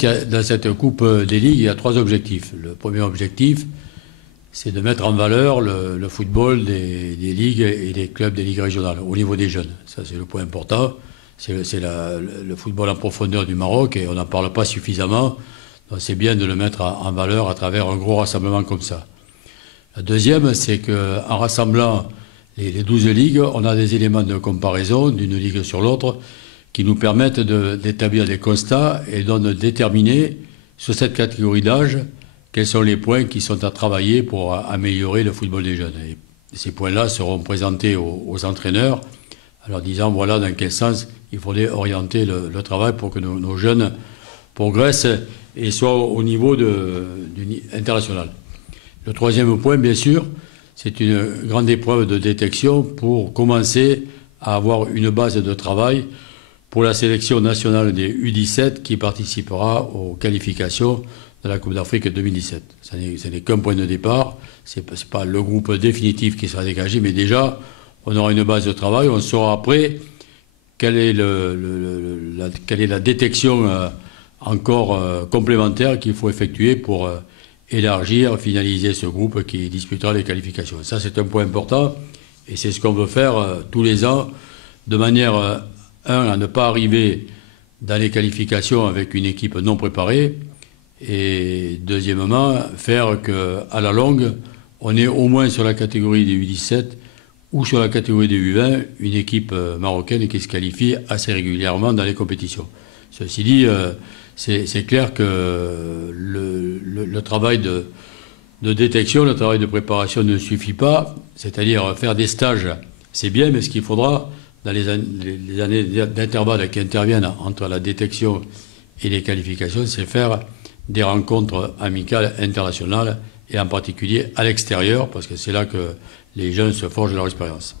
Dans cette Coupe des Ligues, il y a trois objectifs. Le premier objectif, c'est de mettre en valeur le football des ligues et des clubs des ligues régionales au niveau des jeunes. Ça, c'est le point important. C'est le football en profondeur du Maroc et on n'en parle pas suffisamment. Donc c'est bien de le mettre en valeur à travers un gros rassemblement comme ça. La deuxième, c'est qu'en rassemblant les 12 ligues, on a des éléments de comparaison d'une ligue sur l'autre qui nous permettent d'établir des constats et donc de déterminer sur cette catégorie d'âge quels sont les points qui sont à travailler pour améliorer le football des jeunes. Et ces points-là seront présentés aux entraîneurs en leur disant voilà dans quel sens il faudrait orienter le travail pour que nos jeunes progressent et soient au niveau international. Le troisième point, bien sûr, c'est une grande épreuve de détection pour commencer à avoir une base de travail pour la sélection nationale des U17 qui participera aux qualifications de la Coupe d'Afrique 2017. Ce n'est qu'un point de départ, ce n'est pas le groupe définitif qui sera dégagé, mais déjà, on aura une base de travail, on saura après quelle est la détection encore complémentaire qu'il faut effectuer pour élargir, finaliser ce groupe qui disputera les qualifications. Ça, c'est un point important, et c'est ce qu'on veut faire tous les ans, de manière à ne pas arriver dans les qualifications avec une équipe non préparée, et deuxièmement, faire qu'à la longue, on ait au moins sur la catégorie des U17 ou sur la catégorie des U20 une équipe marocaine qui se qualifie assez régulièrement dans les compétitions. Ceci dit, c'est clair que le travail de détection, le travail de préparation ne suffit pas, c'est-à-dire faire des stages, c'est bien, mais ce qu'il faudra dans les années d'intervalle qui interviennent entre la détection et les qualifications, c'est faire des rencontres amicales internationales et en particulier à l'extérieur, parce que c'est là que les jeunes se forgent leur expérience.